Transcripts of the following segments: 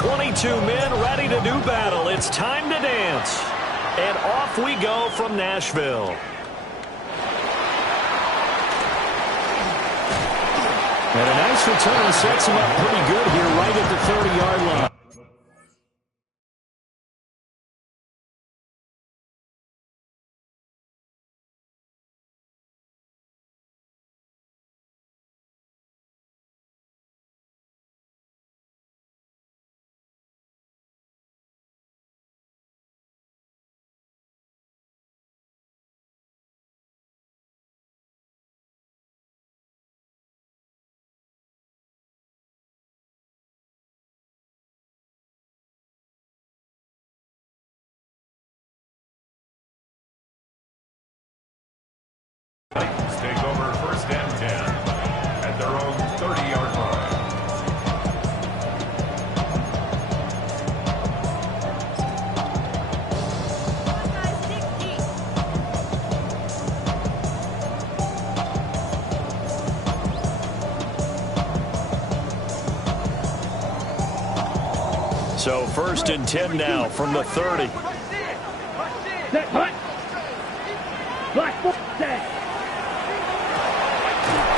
22 men ready to do battle. It's time to dance. And off we go from Nashville. And a nice return sets him up pretty good here right at the 30-yard line. Take over first and 10 at their own 30-yard line. So first and 10 now from the 30.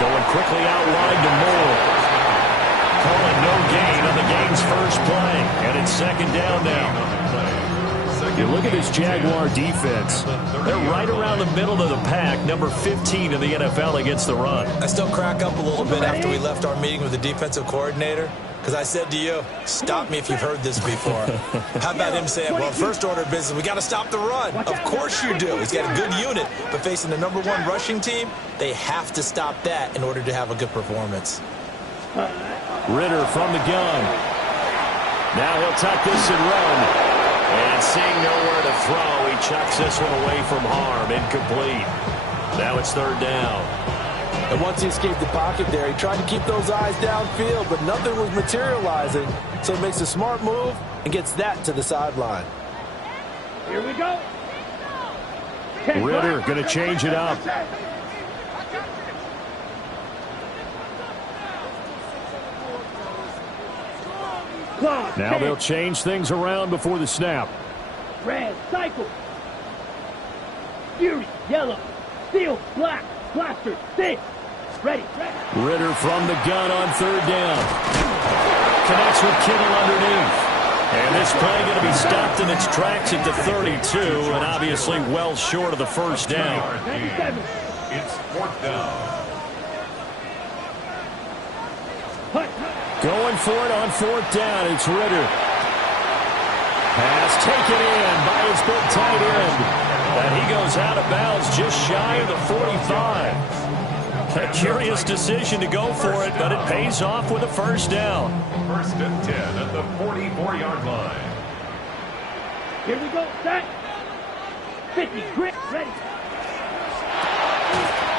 Going quickly out wide to Moore. Calling no gain on the game's first play. And it's second down now. You look at this Jaguar defense. They're right around the middle of the pack, number 15 in the NFL against the run. I still crack up a little bit after we left our meeting with the defensive coordinator. Because I said to you, stop me if you've heard this before. How about him saying, well, first order of business, we got to stop the run. Of course you do. He's got a good unit. But facing the #1 rushing team, they have to stop that in order to have a good performance. Ritter from the gun. Now he'll tuck this and run. And seeing nowhere to throw, he chucks this one away from harm. Incomplete. Now it's third down. And once he escaped the pocket there, he tried to keep those eyes downfield, but nothing was materializing. So he makes a smart move and gets that to the sideline. Here we go. Ritter going to change it up. Now they'll change things around before the snap. Red, cycle. Fury, yellow, steel, black, blaster, stick. Ready. Ritter from the gun on third down. Connects with Kittle underneath. And this play going to be stopped in its tracks at the 32, and obviously well short of the first down. It's fourth down. Going for it on fourth down. It's Ritter. Pass taken in by his big tight end. And he goes out of bounds just shy of the 45. A curious decision to go for it, but it pays off with a first down. First and 10 at the 44-yard line. Here we go. Set. 50. Grip. Ready.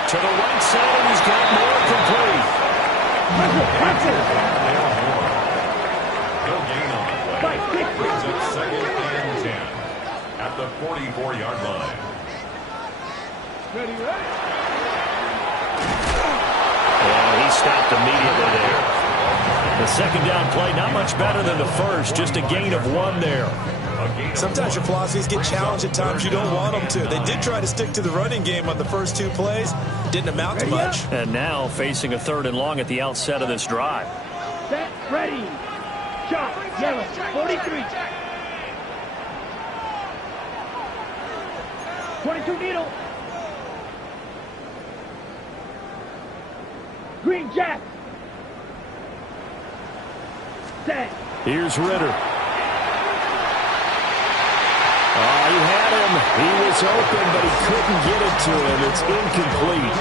To the right side, and he's got more complete. No gain on the play. Brings up second and 10 at the 44-yard line. Ready. And he stopped immediately there. The second down play, not much better than the first, just a gain of 1 there. Sometimes your philosophies get challenged at times you don't want them to. They did try to stick to the running game on the first 2 plays. Didn't amount to much. And now facing a 3rd and long at the outset of this drive. Set. Ready. Shot. Yellow. 43. 22 needle. Green Jack. Set. Here's Ritter. Oh, he had him. He was open, but he couldn't get it to him. It's incomplete.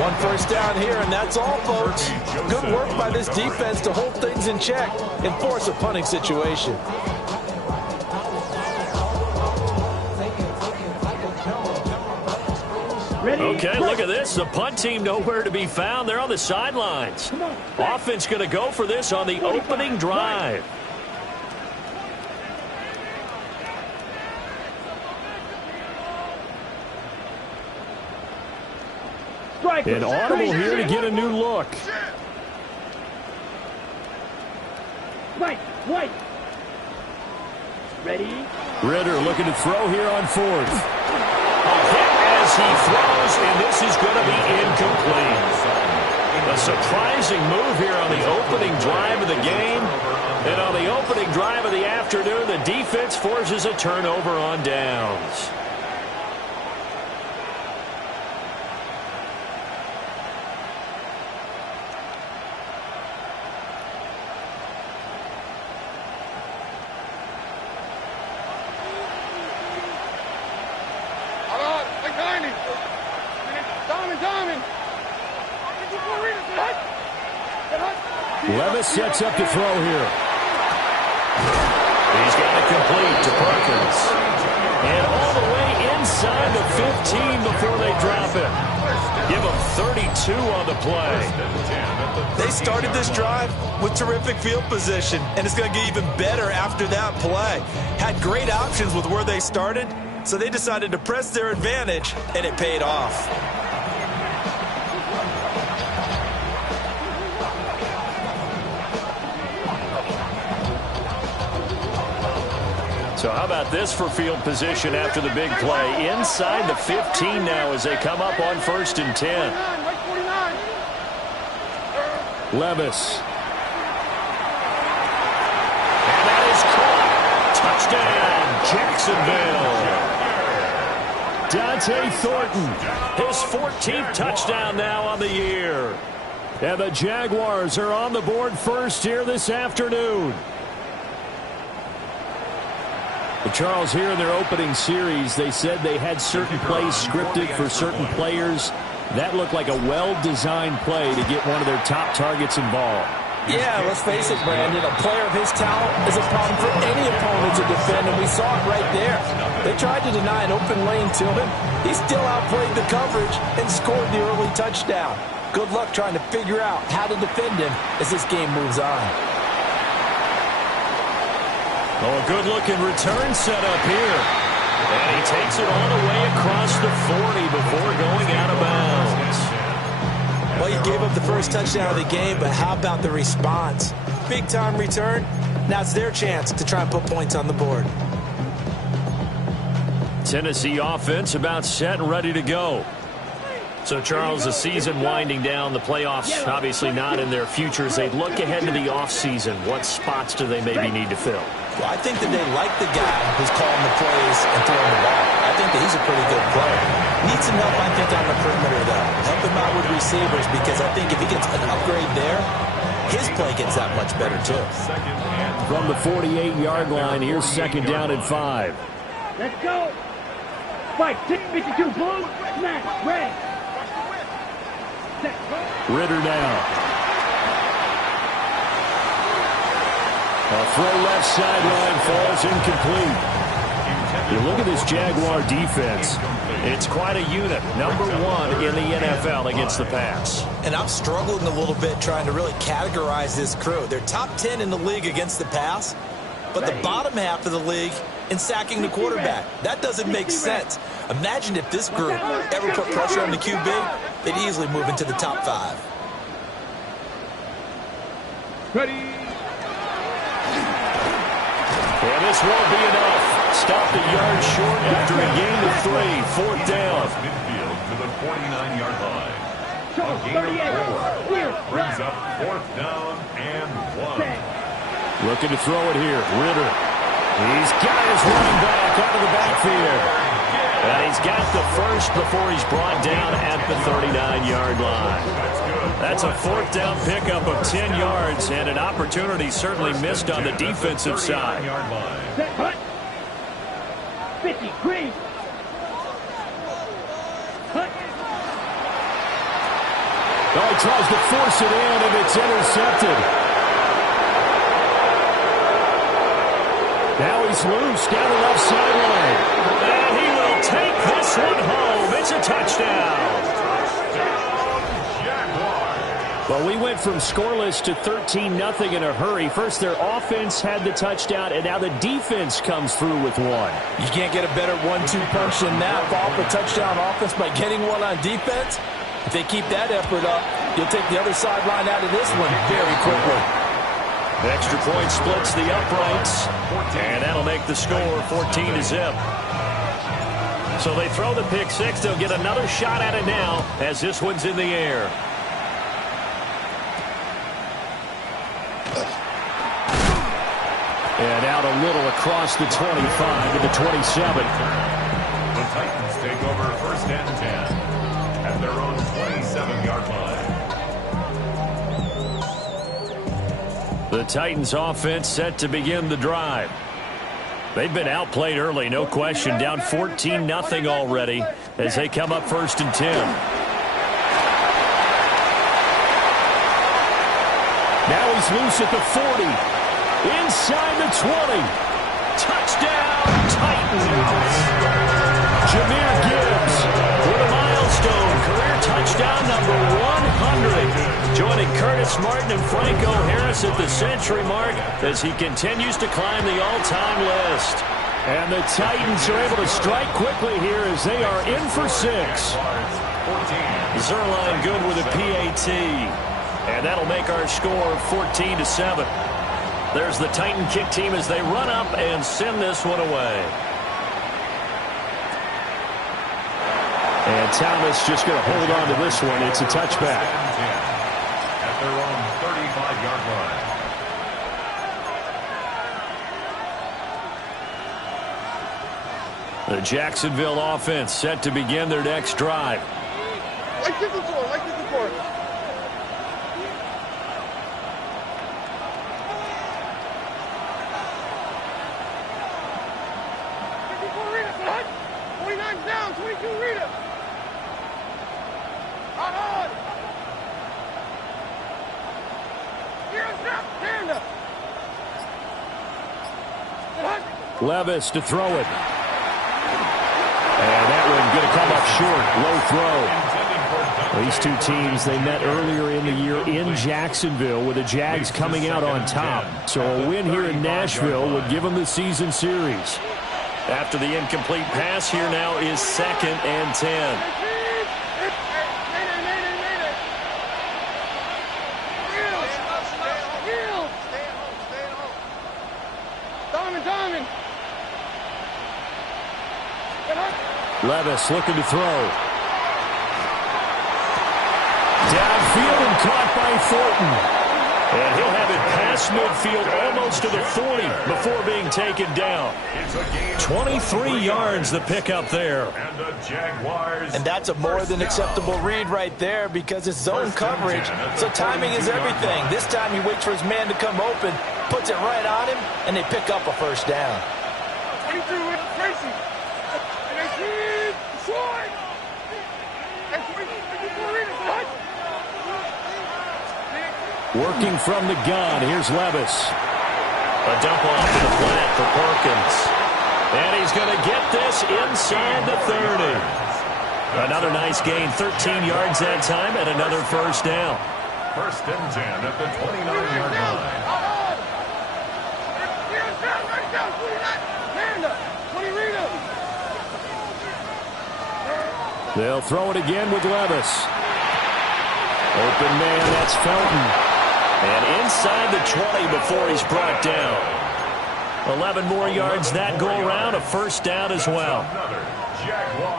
1 first down here, and that's all, folks. Good work by this defense to hold things in check and force a punting situation. Okay, look at this. The punt team nowhere to be found. They're on the sidelines. Offense going to go for this on the opening drive. An audible here to get a new look. Right. White. Ready? Ritter looking to throw here on fourth. A hit as he throws, and this is going to be incomplete. A surprising move here on the opening drive of the game. And on the opening drive of the afternoon, the defense forces a turnover on downs. Levis sets up to throw here. He's got it complete to Perkins. And all the way inside the 15 before they drop it. Give him 32 on the play. They started this drive with terrific field position, and it's going to get even better after that play. Had great options with where they started, so they decided to press their advantage, and it paid off. So how about this for field position after the big play? Inside the 15 now as they come up on 1st and 10. Levis. And that is caught. Touchdown, Jacksonville. Dante Thornton, his 14th touchdown now on the year. And the Jaguars are on the board first here this afternoon. Charles, here in their opening series, they said they had certain plays scripted for certain players. That looked like a well-designed play to get one of their top targets involved. Yeah, let's face it, Brandon. A player of his talent is a problem for any opponent to defend, and we saw it right there. They tried to deny an open lane to him. He still outplayed the coverage and scored the early touchdown. Good luck trying to figure out how to defend him as this game moves on. Oh, a good-looking return set up here. And he takes it all the way across the 40 before going out of bounds. Well, you gave up the first touchdown of the game, but how about the response? Big-time return. Now it's their chance to try and put points on the board. Tennessee offense about set and ready to go. So, Charles, the season winding down, the playoffs obviously not in their futures. They look ahead to the offseason. What spots do they maybe need to fill? Well, I think that they like the guy who's calling the plays and throwing the ball. I think that he's a pretty good player. Needs some help, I think, on the perimeter, though. Help him out with receivers, because I think if he gets an upgrade there, his play gets that much better, too. From the 48-yard line, here's 2nd down and 5. Let's go. Fight, 52, blue, Tmac, red. Ritter now. A throw left sideline falls incomplete. You look at this Jaguar defense. It's quite a unit. Number 1 in the NFL against the pass. And I'm struggling a little bit trying to really categorize this crew. They're top 10 in the league against the pass, but the bottom half of the league in sacking the quarterback. That doesn't make sense. Imagine if this group ever put pressure on the QB, they'd easily move into the top 5. Ready. And this won't be enough. Stopped a yard short after a gain of 3. 4th down. Midfield to the 49-yard line. A gain of 4 brings up 4th down and 1. Looking to throw it here. Ritter. He's got his running back out of the backfield. And he's got the first before he's brought down at the 39-yard line. That's a 4th down pickup of 10 yards and an opportunity certainly missed on the defensive side. Set, hut. 50, green. Hut. Oh, he tries to force it in, and it's intercepted. Now he's loose down the left sideline. And he will take this one home. It's a touchdown. Well, we went from scoreless to 13-0 in a hurry. First, their offense had the touchdown, and now the defense comes through with one. You can't get a better 1-2 punch than that. Fall for touchdown offense by getting one on defense. If they keep that effort up, you'll take the other sideline out of this one very quickly. The extra point splits the uprights, and that'll make the score 14-0. So they throw the pick six. They'll get another shot at it now as this one's in the air. And out a little across the 25 to the 27. The Titans take over first and 10 at their own 27-yard line. The Titans offense set to begin the drive. They've been outplayed early, no question. Down 14-0 already as they come up first and 10. Now he's loose at the 40. Inside the 20. Touchdown, Titans. Jahmyr Gibbs with a milestone. Career touchdown number 100. Joining Curtis Martin and Franco Harris at the century mark as he continues to climb the all-time list. And the Titans are able to strike quickly here as they are in for 6. Zerline good with a PAT. And that'll make our score 14-7. There's the Titan kick team as they run up and send this one away. And Thomas just going to hold on to this one. It's a touchback. At their own 35-yard line. The Jacksonville offense set to begin their next drive. Like this before, like this before. Down, 22, read it. Hard. Here, snap, stand up. Levis to throw it. And that one going to come up short. Low throw. These two teams, they met earlier in the year in Jacksonville with the Jags coming out on top. So a win here in Nashville would give them the season series. After the incomplete pass, here now is 2nd and 10. Levis looking to throw. Downfield and caught by Thornton. And he'll have it past midfield almost to the 40 before being taken down. 23 yards the pickup there. And that's a more than acceptable read right there because it's zone coverage, so timing is everything. This time he waits for his man to come open, puts it right on him, and they pick up a first down. 22 with Tracy. And they see short. And 24 read it, what? Working from the gun, here's Levis. A dump off to the flat for Perkins. And he's going to get this inside the 30. Another nice gain, 13 yards that time, and another first down. First and 10 at the 29-yard line. They'll throw it again with Levis. Open man, that's Felton. And inside the 20 before he's brought down. 11 more yards that go around, a first down as well.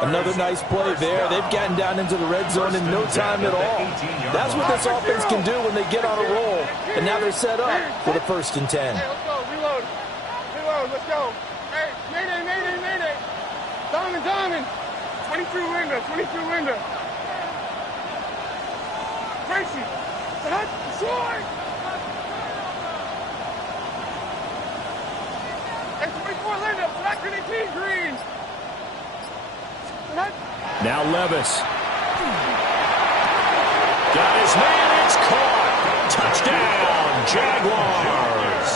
Another nice play there. They've gotten down into the red zone in no time at all. That's what this offense can do when they get on a roll. And now they're set up for the first and 10. Hey, let's go. Reload. Reload. Let's go. Hey, mayday. Diamond. 22 window. Tracy. Short. And 24 Linda. Black and 18 green. Now Levis. Got his man. It's caught. Touchdown, Jaguars.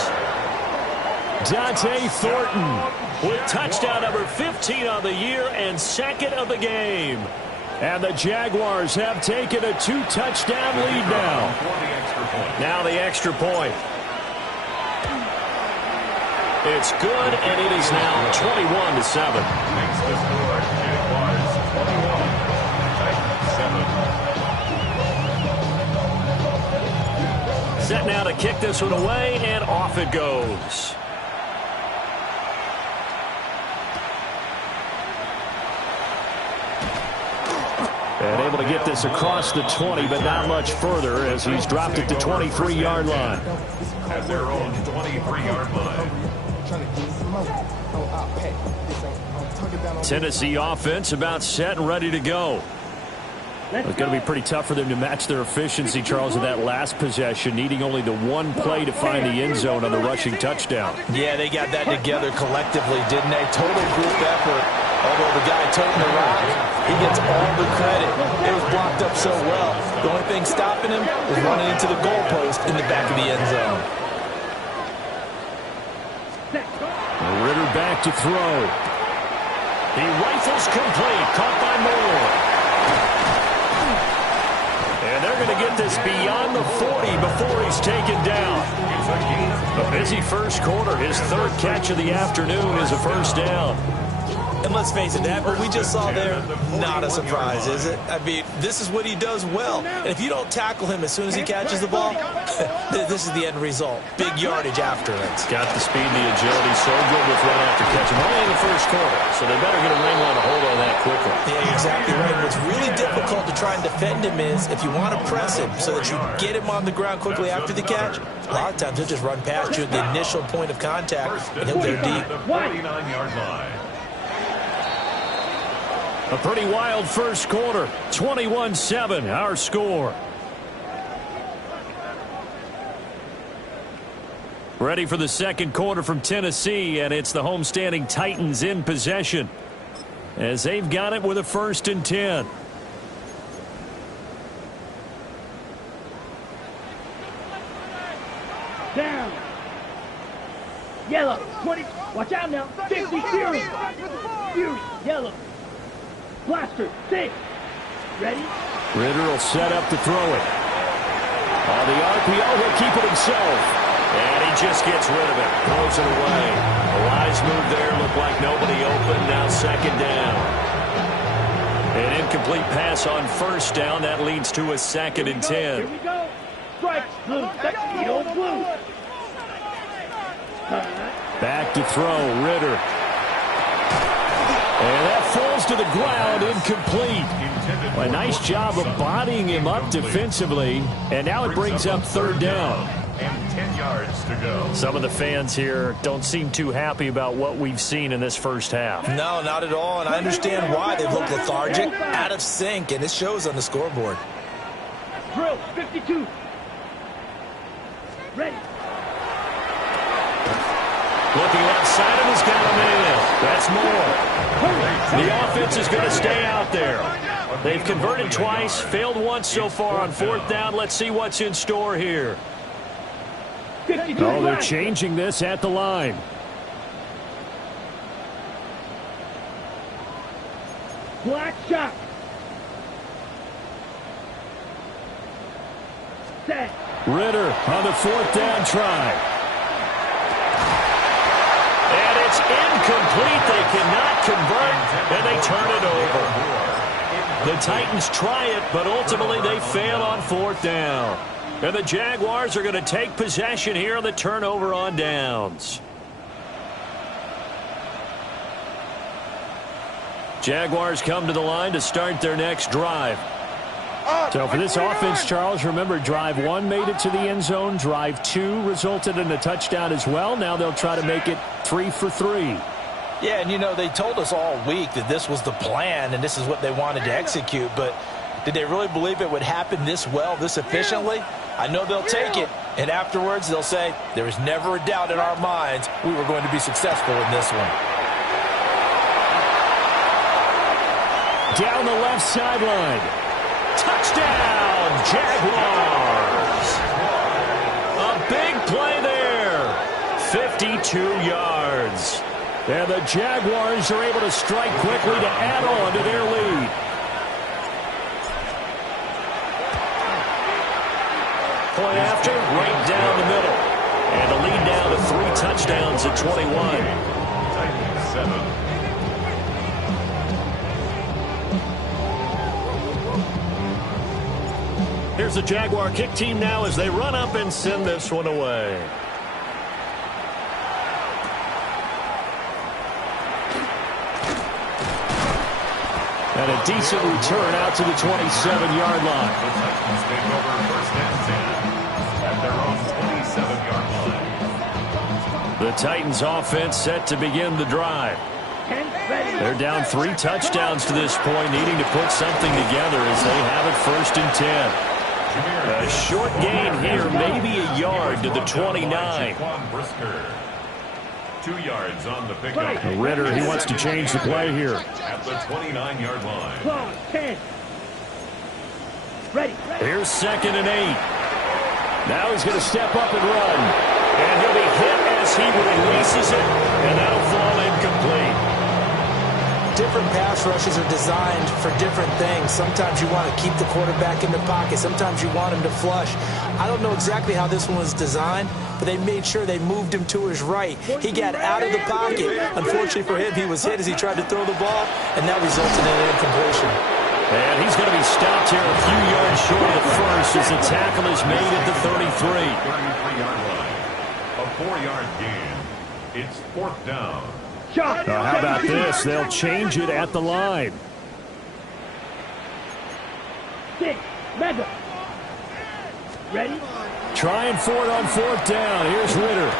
Dante Thornton with touchdown number 15 on the year and 2nd of the game. And the Jaguars have taken a 2-touchdown lead now. Now the extra point. It's good, and it is now 21-7. Makes the score Jaguars 21, Titans Set now to kick this one away, and off it goes. And able to get this across the 20, but not much further as he's dropped it to 23-yard line. At their own 23-yard line. Tennessee offense about set and ready to go. It's going to be pretty tough for them to match their efficiency, Charles, in that last possession, needing only the one play to find the end zone on the rushing touchdown. Yeah, they got that together collectively, didn't they? Total group effort. Although the guy toting the rock, he gets all the credit. It was blocked up so well. The only thing stopping him was running into the goalpost in the back of the end zone. Ritter back to throw. He rifles complete. Caught by Moore. And they're going to get this beyond the 40 before he's taken down. A busy first quarter. His third catch of the afternoon is a first down. And let's face it, that what we just saw there, not a surprise, is it? I mean, this is what he does well. And if you don't tackle him as soon as he catches the ball, this is the end result. Big yardage after it. Got the speed and the agility, so good with run after catch. And only in the first quarter, so they better get a wring on a hold on that quickly. Yeah, you're exactly right. What's really difficult to try and defend him is if you want to press him so that you get him on the ground quickly after the catch, a lot of times he'll just run past you at the initial point of contact, and he'll go deep. 49-yard line. A pretty wild first quarter. 21-7, our score. Ready for the second quarter from Tennessee, and it's the homestanding Titans in possession as they've got it with a 1st and 10. Down. Yellow. 20. Watch out now. 50. Fury. Fury. Yellow. Blaster. 6. Ready? Ritter will set up to throw it. On the RPO, he'll keep it himself. And he just gets rid of it. Throws it away. A wise move there. Looked like nobody open. Now second down. An incomplete pass on first down. That leads to a 2nd and 10. Here we go. Strike. Blue. Tuxedo blue. Back to throw. Ritter. And that falls to the ground, incomplete. A nice job of bodying him up defensively. And now it brings up 3rd down. And 10 yards to go. Some of the fans here don't seem too happy about what we've seen in this first half. No, not at all. And I understand why. They look lethargic, out of sync, and it shows on the scoreboard. Drill. 52. Ready. Looking left side of his got a man. That's more. The offense is going to stay out there. They've converted twice, failed once so far on 4th down. Let's see what's in store here. Oh, they're changing this at the line. Black shot. Set. Ritter on the 4th down try. And it's incomplete. They cannot convert, and they turn it over. The Titans try it, but ultimately they fail on 4th down. And the Jaguars are going to take possession here on the turnover on downs. Jaguars come to the line to start their next drive. So for this offense, Charles, remember, drive 1 made it to the end zone. Drive 2 resulted in a touchdown as well. Now they'll try to make it 3 for 3. Yeah, and, you know, they told us all week that this was the plan and this is what they wanted to execute. But did they really believe it would happen this well, this efficiently? I know they'll take it. And afterwards, they'll say, there was never a doubt in our minds we were going to be successful in this one. Down the left sideline. Touchdown, Jaguars. A big play there. 52 yards. And the Jaguars are able to strike quickly to add on to their lead. Point after, right down the middle. And the lead down to 3 touchdowns at 21. Titans 7. Here's the Jaguar kick team now as they run up and send this one away. And a decent return out to the 27-yard line. The Titans take over first and 10 at their own 27-yard line. The Titans offense set to begin the drive. They're down 3 touchdowns to this point, needing to put something together as they have it first and 10. A short gain here, maybe a yard to the 29. 2 yards on the pickup. Ritter, he wants to change the play here. At the 29-yard line. Close, 10. Ready. Here's 2nd and 8. Now he's going to step up and run. And he'll be hit as he releases it, and that'll fall incomplete. Different pass rushes are designed for different things. Sometimes you want to keep the quarterback in the pocket. Sometimes you want him to flush. I don't know exactly how this one was designed, but they made sure they moved him to his right. He got out of the pocket. Unfortunately for him, he was hit as he tried to throw the ball, and that resulted in an incompletion. And he's going to be stopped here a few yards short of the first as the tackle is made at the 33. 33-yard line. A 4-yard gain. It's 4th down. Now, how about this? They'll change it at the line. 6. Mega. Ready? Trying for it on 4th down. Here's Ritter.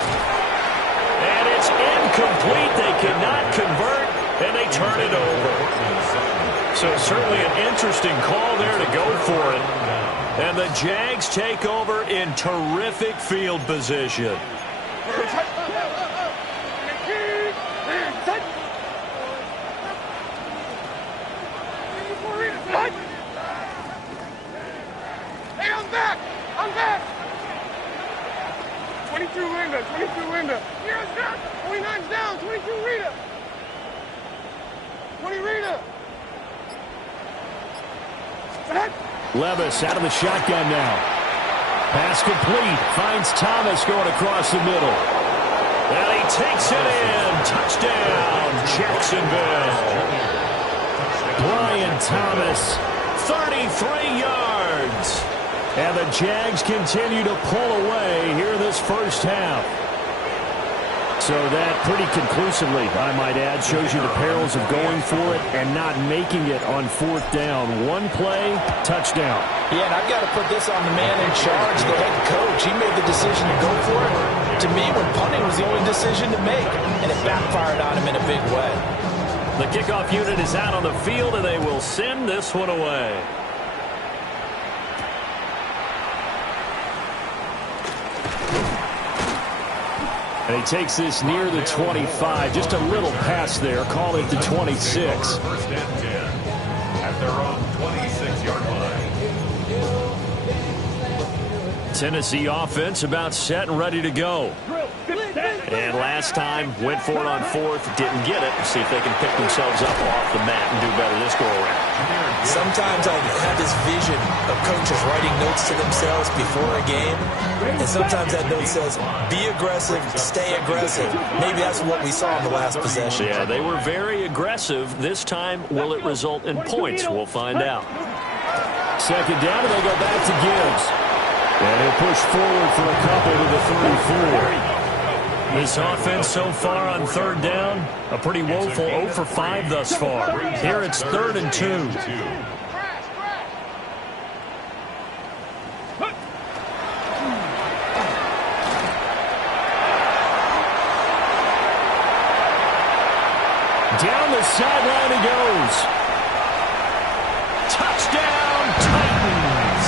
And it's incomplete. They cannot convert, and they turn it over. So certainly an interesting call there to go for it. And the Jags take over in terrific field position. Hey, I'm back! I'm back! 22 Linda, 22 Linda. Here's down. 29's down, 22 Rita. 20 Rita. Levis out of the shotgun now. Pass complete. Finds Thomas going across the middle. And he takes it in. Touchdown, Jacksonville. Brian Thomas, 33 yards. And the Jags continue to pull away here in this first half. So that pretty conclusively, I might add, shows you the perils of going for it and not making it on 4th down. One play, touchdown. Yeah, and I've got to put this on the man in charge, the head coach. He made the decision to go for it. To me, when punting was the only decision to make, and it backfired on him in a big way. The kickoff unit is out on the field, and they will send this one away. And he takes this near the 25. Just a little pass there. Call it the 26. First and 10 at their own 26-yard line. Tennessee offense about set and ready to go. And last time, went for it on 4th, didn't get it. See if they can pick themselves up off the mat and do better this go-around. Sometimes I have this vision of coaches writing notes to themselves before a game, and sometimes that note says, be aggressive, stay aggressive. Maybe that's what we saw in the last possession. Yeah, they were very aggressive. This time, will it result in points? We'll find out. 2nd down, and they go back to Gibbs. And he'll push forward for a couple to the 34. This offense so far on 3rd down, a pretty woeful 0 for 5 thus far. Here it's 3rd and 2. Down the sideline he goes. Touchdown, Titans.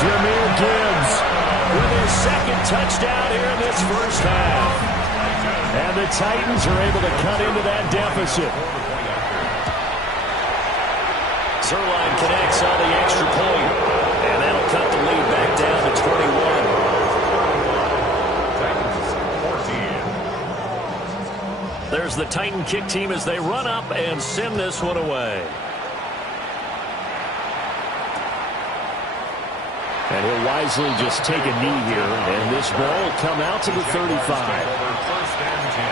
Jahmyr Gibbs with his 2nd touchdown here in this first half. And the Titans are able to cut into that deficit. Zerline connects on the extra point. And that'll cut the lead back down to 21. There's the Titan kick team as they run up and send this one away. And he'll wisely just take a knee here, and this ball will come out to the 35. First and 10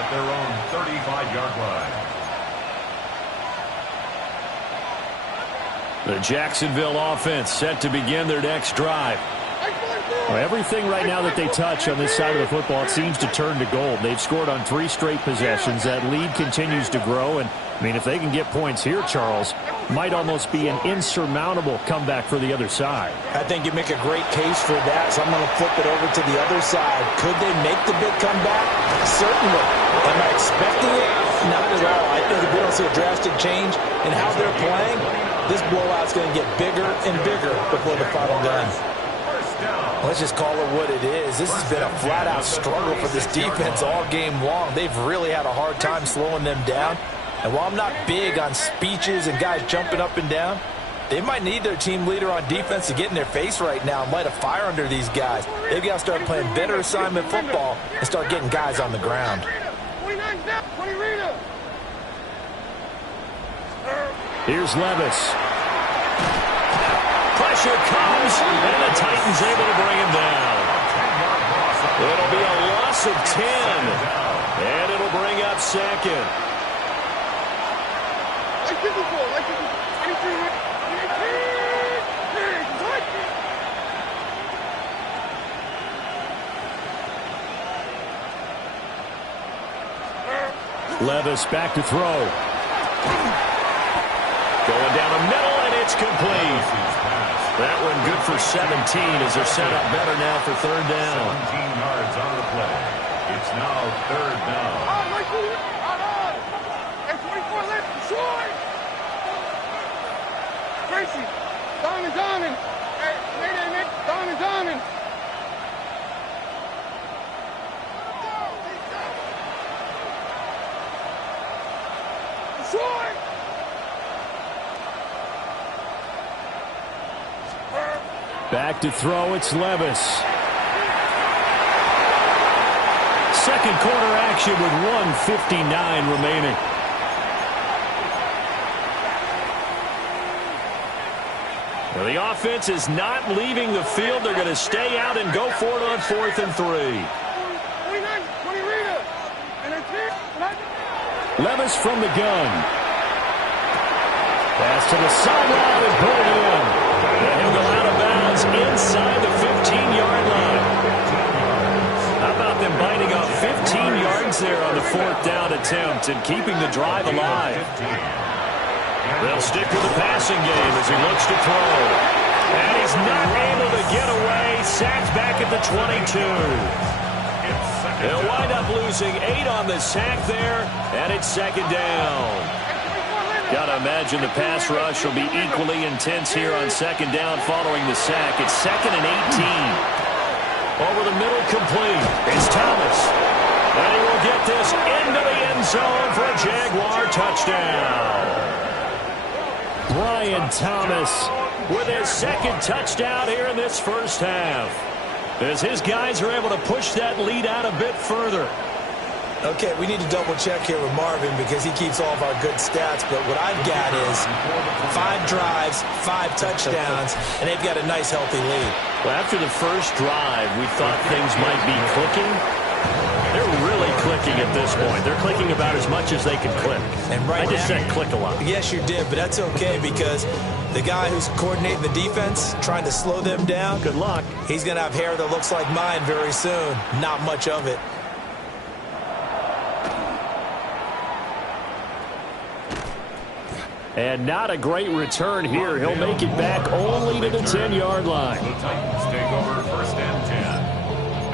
at their own 35-yard line. The Jacksonville offense set to begin their next drive. Well, everything right now that they touch on this side of the football, it seems to turn to gold. They've scored on 3 straight possessions. That lead continues to grow. And, I mean, if they can get points here, Charles, might almost be an insurmountable comeback for the other side. I think you make a great case for that, so I'm going to flip it over to the other side. Could they make the big comeback? Certainly. Am I expecting it? Not at all. I think if we don't see a drastic change in how they're playing, this blowout's going to get bigger and bigger before the final gun. Let's just call it what it is. This has been a flat-out struggle for this defense all game long. They've really had a hard time slowing them down. And while I'm not big on speeches and guys jumping up and down, they might need their team leader on defense to get in their face right now and light a fire under these guys. They've got to start playing better assignment football and start getting guys on the ground. Here's Levis. Pressure comes, and the Titans able to bring him down. It'll be a loss of 10, and it'll bring up second. Levis back to throw. Going down the middle, and it's complete. That one good for 17 as they're set up better now for third down. 17 yards on the play. It's now third down. And 24 left. Short. Tracy. Diamond. Hey, Nick. Diamond. Short. Back to throw, it's Levis. Second quarter action with 1:59 remaining. Well, the offense is not leaving the field. They're going to stay out and go for it on 4th and 3. Levis from the gun. Pass to the sideline and put it in. And he'll go out of bounds inside the 15-yard line. How about them biting off 15 yards there on the 4th down attempt and keeping the drive alive? They'll stick to the passing game as he looks to throw. And he's not able to get away. Sacked back at the 22. They'll wind up losing 8 on the sack there, and it's second down. Got to imagine the pass rush will be equally intense here on second down following the sack. It's 2nd and 18. Over the middle, complete. It's Thomas. And he will get this into the end zone for a Jaguar touchdown. Brian Thomas with his 2nd touchdown here in this first half, as his guys are able to push that lead out a bit further. Okay, we need to double check here with Marvin because he keeps all of our good stats, but what I've got is 5 drives, 5 touchdowns, and they've got a nice healthy lead. Well, after the first drive, we thought things might be clicking. They're really clicking at this point. They're clicking about as much as they can click. And right I just said click a lot. Yes, you did, but that's okay because the guy who's coordinating the defense, trying to slow them down, good luck. He's going to have hair that looks like mine very soon. Not much of it. And not a great return here. He'll make it back only to the 10-yard line. The Titans take over 1st and 10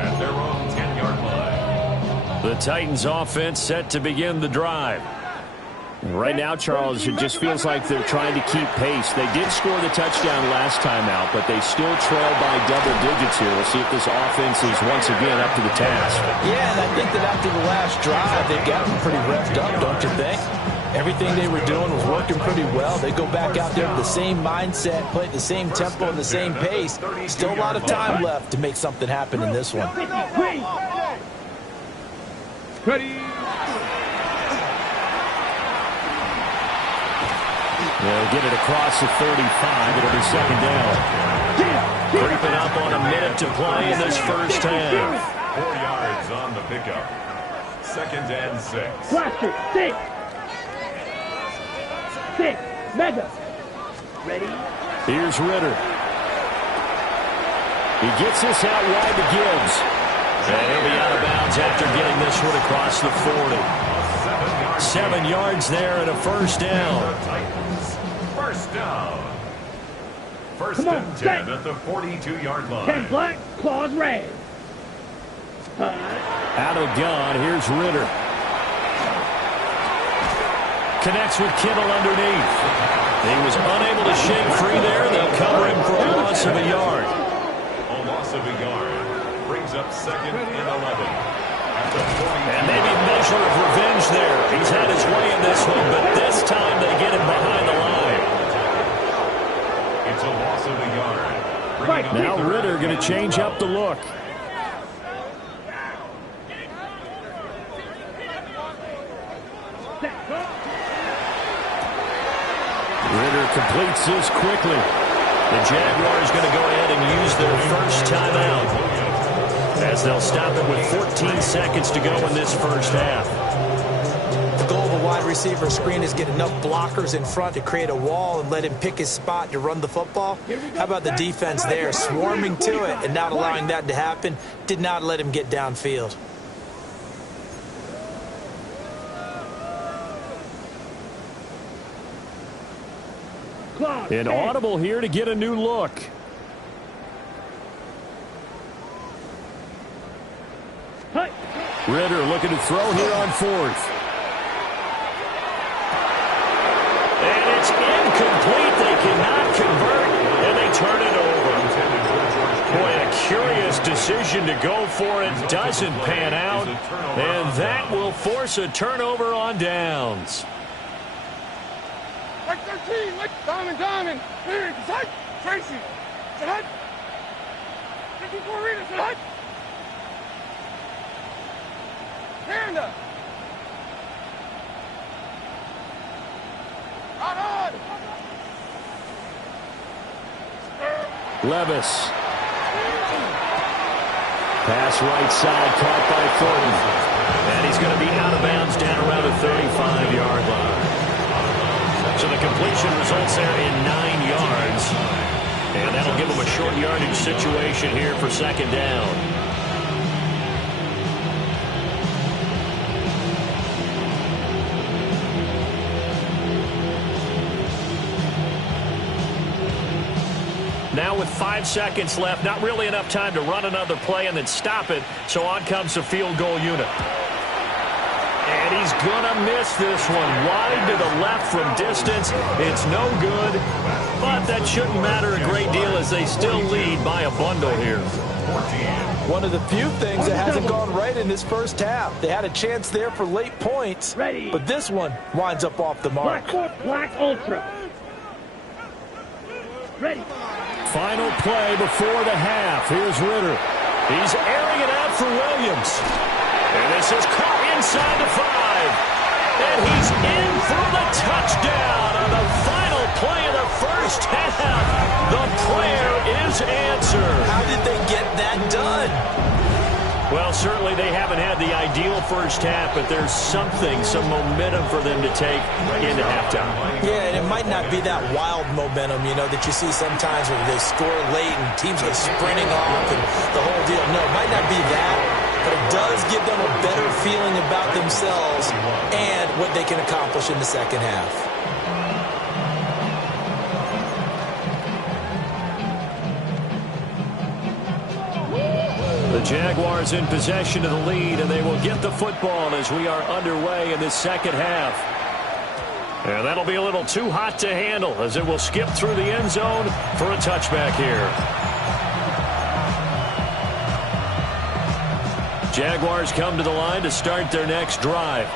at their own 10-yard line. The Titans offense set to begin the drive. Right now, Charles, it just feels like they're trying to keep pace. They did score the touchdown last time out, but they still trail by double digits here. We'll see if this offense is once again up to the task. Yeah, and I think that after the last drive, they've gotten pretty revved up, don't you think? Everything they were doing was working pretty well. They go back out there with the same mindset, play at the same tempo and the same pace. Still a lot of time left to make something happen in this one. Ready. They'll get it across the 35. It'll be second down. Creeping up on a minute to play in this first half. 4 yards on the pickup. 2nd and 6. Blaster, 6. Mega. Ready? Here's Ritter. He gets this out wide to Gibbs. And he'll be out of bounds after getting this one across the 40. 7 yards there and a first down. First down. First and 10 at the 42-yard line. 10 black, claws red. Out of gun, here's Ritter. Connects with Kittle underneath. He was unable to shake free there. They'll cover him for a loss of a yard. A loss of a yard brings up 2nd and 11. At the 40. And maybe a measure of revenge there. He's had his way in this one, but this time they get him behind the line. It's a loss of a yard. Now Ritter going to change up the look. Ritter completes this quickly. The Jaguars going to go ahead and use their first timeout, as they'll stop it with 14 seconds to go in this first half. The goal of a wide receiver screen is get enough blockers in front to create a wall and let him pick his spot to run the football. How about the defense there, swarming to it and not allowing that to happen? Did not let him get downfield. An audible here to get a new look. Ritter looking to throw here on 4th. And it's incomplete. They cannot convert, and they turn it over. Boy, a curious decision to go for it. Doesn't pan out, and that will force a turnover on downs. Like 13, like Diamond. Here, side. Tracy. Side. 54 Rita, side. Panda. Out on. Levis. Pass right side, caught by Thornton. And he's going to be out of bounds down around the 35-yard line. So the completion results there in 9 yards. And that'll give them a short yardage situation here for 2nd down. Now with 5 seconds left, not really enough time to run another play and then stop it. So on comes the field goal unit. And he's going to miss this one. Wide to the left from distance. It's no good. But that shouldn't matter a great deal as they still lead by a bundle here. One of the few things that hasn't gone right in this first half. They had a chance there for late points. Ready. But this one winds up off the mark. Black Ultra. Ready. Final play before the half. Here's Ritter. He's airing it out for Williams. And this is caught inside the 5. And he's in for the touchdown on the final play of the first half. The prayer is answered. How did they get that done? Well, certainly they haven't had the ideal first half, but there's some momentum for them to take into halftime. Yeah, and it might not be that wild momentum, that you see sometimes when they score late and teams are sprinting off and the whole deal. No, it might not be that, but it does give them a better feeling about themselves and what they can accomplish in the second half. The Jaguars in possession of the lead, and they will get the football as we are underway in this second half. And that'll be a little too hot to handle as it will skip through the end zone for a touchback here. Jaguars come to the line to start their next drive.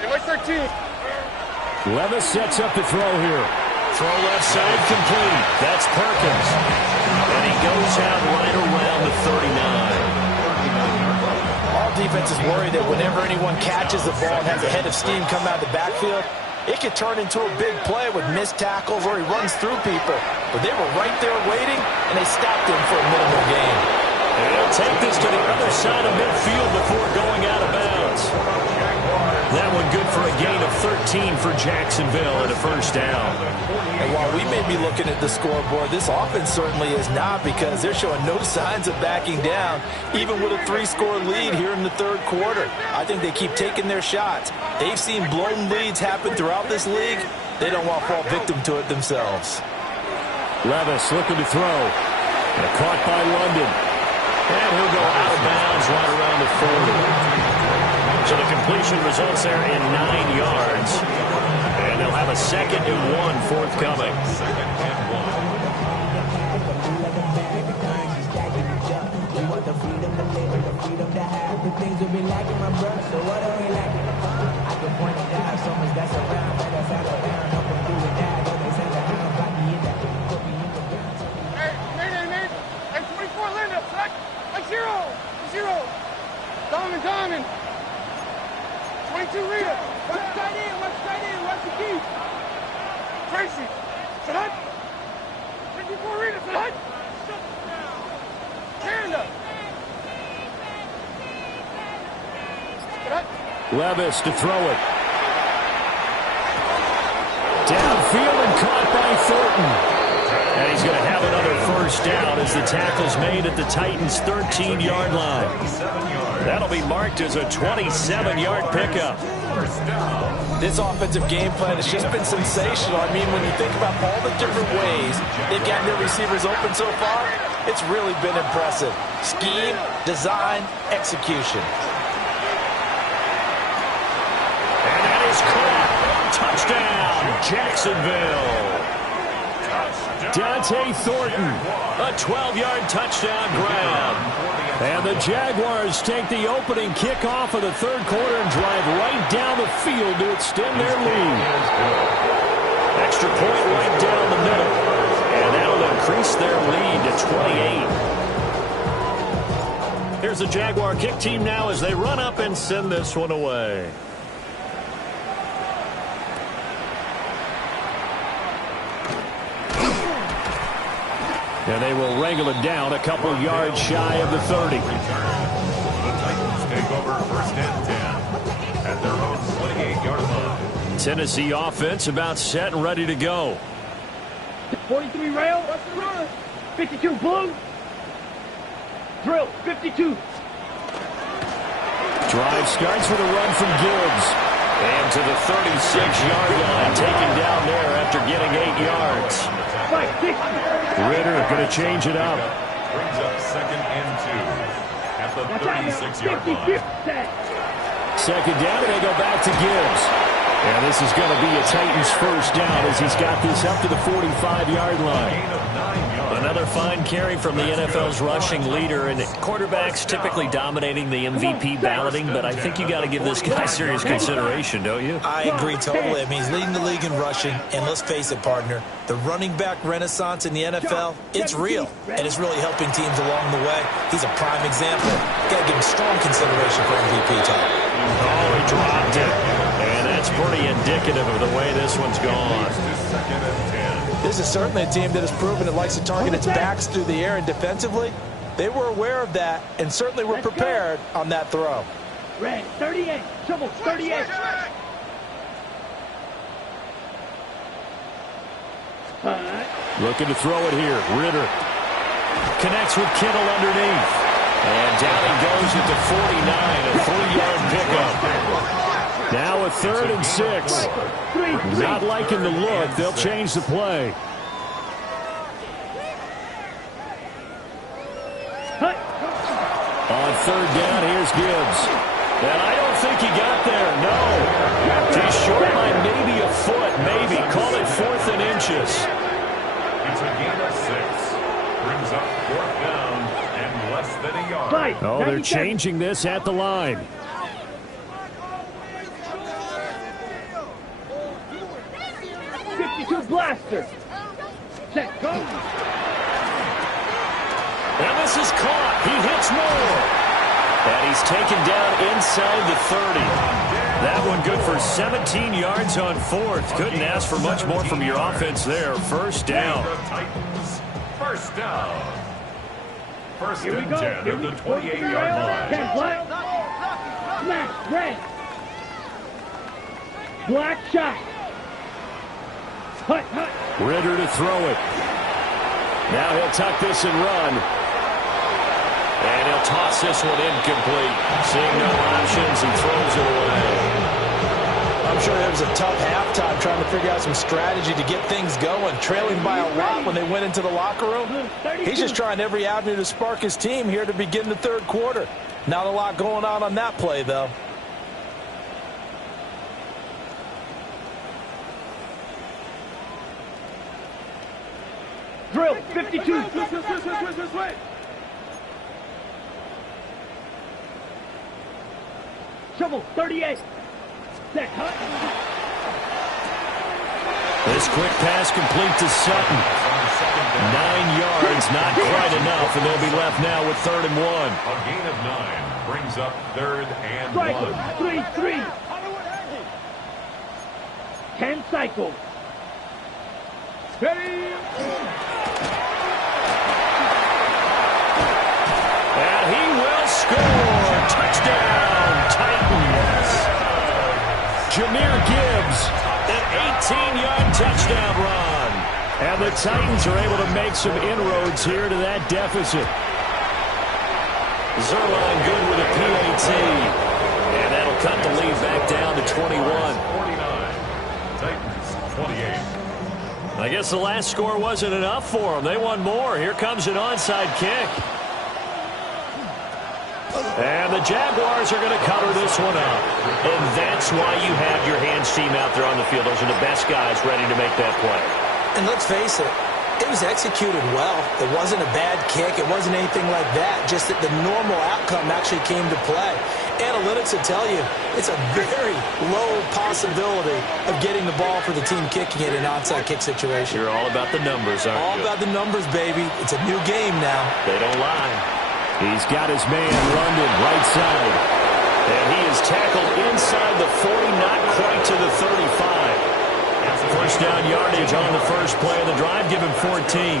Hey, like 13. Levis sets up to throw here. Throw left side complete. That's Perkins. And he goes out right around the 39. All defenses worry that whenever anyone catches the ball and has a head of steam come out of the backfield, it could turn into a big play with missed tackles or he runs through people. But they were right there waiting, and they stopped him for a minimal gain. And he'll take this to the other side of midfield before going out of bounds. That one good for a gain of 13 for Jacksonville and a first down. And while we may be looking at the scoreboard, this offense certainly is not, because they're showing no signs of backing down, even with a 3-score lead here in the third quarter. I think they keep taking their shots. They've seen blown leads happen throughout this league. They don't want to fall victim to it themselves. Levis looking to throw. And caught by London. And he'll go out of bounds right around the 40. So the completion results there in 9 yards. And they'll have a 2nd and 1 forthcoming. Diamond. 22 Rita. Watch tight end. Watch the key. Tracy. Salat. 24 Rita. Salat. Canada. Levis to throw it. Downfield and caught by Thornton. And he's going to have another first down as the tackle's made at the Titans' 13-yard line. That'll be marked as a 27-yard pickup. This offensive game plan has just been sensational. I mean, when you think about all the different ways they've gotten their receivers open so far, it's really been impressive. Scheme, design, execution. And that is caught. Touchdown, Jacksonville. Dante Thornton, a 12-yard touchdown grab. And the Jaguars take the opening kickoff of the third quarter and drive right down the field to extend their lead. Extra point right down the middle. And that'll increase their lead to 28. Here's the Jaguar kick team now as they run up and send this one away. And they will wrangle it down a couple yards shy of the 30. The Titans take over 1st and 10 at their own 28-yard line. Tennessee offense about set and ready to go. 43 rail. 52 blue. Drill. 52. Drive starts with a run from Gibbs. And to the 36-yard line, taken down there after getting 8 yards. Ritter going to change it up. Brings up 2nd and 2 at the 36-yard line. 2nd down, and they go back to Gibbs. And this is going to be a Titans first down as he's got this up to the 45-yard line. Another fine carry from the NFL's rushing leader, and quarterbacks typically dominating the MVP balloting, but I think you got to give this guy serious consideration, don't you? I agree totally. I mean, he's leading the league in rushing, and let's face it, partner, the running back renaissance in the NFL, it's real, and it's really helping teams along the way. He's a prime example. Got to give him strong consideration for MVP talk. Oh, he dropped it. And that's pretty indicative of the way this one's gone. This is certainly a team that has proven it likes to target its backs through the air, and defensively, they were aware of that and certainly were prepared on that throw. Red, 38. Trouble, 38. Looking to throw it here. Ritter connects with Kittle underneath. And down he goes at the 49, a 3-yard pickup. Now a 3rd and 6. Not liking the look. They'll change the play. On 3rd down, here's Gibbs. And I don't think he got there. No. He's short by maybe a foot. Maybe. Call it 4th and inches. It's a gain of 6. Brings up 4th down and less than a yard. Oh, they're changing this at the line. Blaster. Set, go. And this is caught. He hits more. And he's taken down inside the 30. That one good for 17 yards on 4th. Couldn't ask for much more from your offense there. First down. The Titans, first down. First Here we and go. 10 Here at we the go. 28-yard line. 10 black. Smash. Red. Black shot. Hut, hut. Ritter to throw it. Now he'll tuck this and run. And he'll toss this one incomplete. Seeing no options, he throws it away. I'm sure it was a tough halftime trying to figure out some strategy to get things going, trailing by a lot when they went into the locker room. He's just trying every avenue to spark his team here to begin the third quarter. Not a lot going on that play, though. Drill. 52. Shovel. 38. Set. Hut. This quick pass complete to Sutton. 9 yards, not quite enough, and they'll be left now with 3rd and 1. A gain of 9 brings up 3rd and 1. 3-3. 10 cycles. Steady. And he will score. Touchdown, Titans. Jahmyr Gibbs, an 18-yard touchdown run. And the Titans are able to make some inroads here to that deficit. Zerline good with a PAT. And that'll cut the lead back down to 21. 49. Titans 28. I guess the last score wasn't enough for them. They want more. Here comes an onside kick. And the Jaguars are going to cover this one up. And that's why you have your hands team out there on the field. Those are the best guys ready to make that play. And let's face it, it was executed well. It wasn't a bad kick. It wasn't anything like that. Just that the normal outcome actually came to play. Analytics will tell you it's a very low possibility of getting the ball for the team kicking it in an onside kick situation. You're all about the numbers, aren't you? All about the numbers, baby. It's a new game now. They don't lie. He's got his man, London, right side. And he is tackled inside the 40, not quite to the 35. First down yardage on the first play of the drive. Give him 14.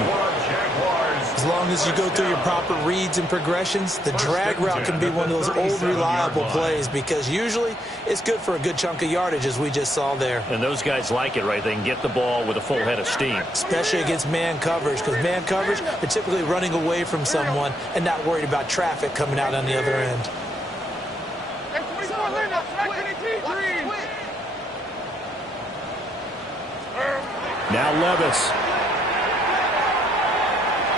As long as you go through your proper reads and progressions, the drag route can be one of those old reliable plays because usually it's good for a good chunk of yardage, as we just saw there. And those guys like it, right? They can get the ball with a full head of steam. Especially against man coverage, because man coverage, they're typically running away from someone and not worried about traffic coming out on the other end. Now Levis.